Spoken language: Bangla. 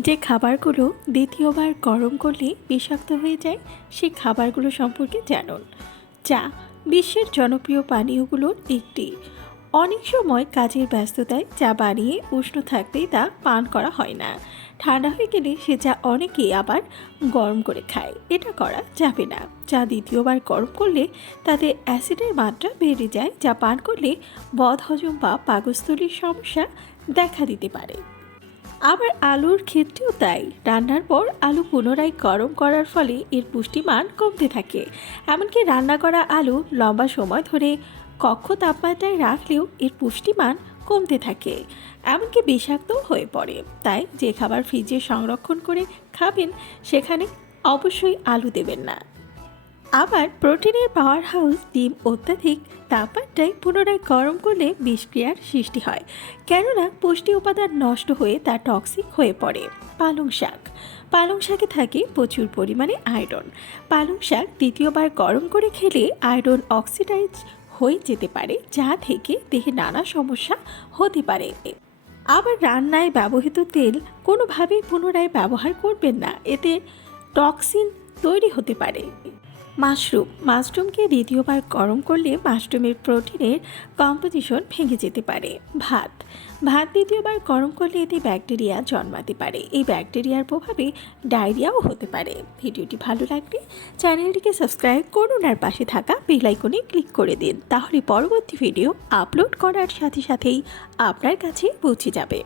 যে খাবারগুলো দ্বিতীয়বার গরম করলে বিষাক্ত হয়ে যায় সেই খাবারগুলো সম্পর্কে জানুন। চা, বিশ্বের জনপ্রিয় পানীয়গুলোর একটি। অনেক সময় কাজের ব্যস্ততায় চা বানিয়ে উষ্ণ থাকতেই তা পান করা হয় না। ঠান্ডা হয়ে গেলে সে চা অনেকেই আবার গরম করে খায়। এটা করা যাবে না। চা দ্বিতীয়বার গরম করলে তাতে অ্যাসিডের মাত্রা বেড়ে যায়, যা পান করলে বদহজম বা পাকস্থলীর সমস্যা দেখা দিতে পারে। আবার আলুর ক্ষেত্রেও তাই। রান্নার পর আলু পুনরায় গরম করার ফলে এর পুষ্টিমান কমতে থাকে। এমনকি রান্না করা আলু লম্বা সময় ধরে কক্ষ তাপমাত্রায় রাখলেও এর পুষ্টিমান কমতে থাকে। এমনকি বিষাক্ত হয়ে পড়ে। তাই যে খাবার ফ্রিজে সংরক্ষণ করে খাবেন, সেখানে অবশ্যই আলু দেবেন না। আবার প্রোটিনের পাওয়ার হাউস, ডিম অত্যাধিক তাপমাত্রায় পুনরায় গরম করলে বিষক্রিয়ার সৃষ্টি হয়। কেননা, পুষ্টি উপাদান নষ্ট হয়ে তা টক্সিক হয়ে পড়ে। পালং শাক। পালং শাকে থাকে প্রচুর পরিমাণে আয়রন পালং শাক দ্বিতীয়বার গরম করে খেলে আয়রন অক্সিডাইজ হয়ে যেতে পারে, যা থেকে দেহে নানা সমস্যা হতে পারে। আবার রান্নায় ব্যবহৃত তেল কোনোভাবেই পুনরায় ব্যবহার করবেন না। এতে টক্সিন তৈরি হতে পারে। মাশরুম। মাশরুমকে দ্বিতীয়বার গরম করলে মাশরুমের প্রোটিনের কম্পোজিশন ভেঙে যেতে পারে, ভাত। ভাত দ্বিতীয়বার গরম করলে এতে ব্যাকটেরিয়া জন্মাতে পারে। এই ব্যাকটেরিয়ার প্রভাবে ডায়রিয়াও হতে পারে। ভিডিওটি ভালো লাগলে চ্যানেলটিকে সাবস্ক্রাইব করুন আর পাশে থাকা বেল আইকনে ক্লিক করে দিন। তাহলে পরবর্তী ভিডিও আপলোড করার সাথে সাথেই আপনার কাছে পৌঁছে যাবে।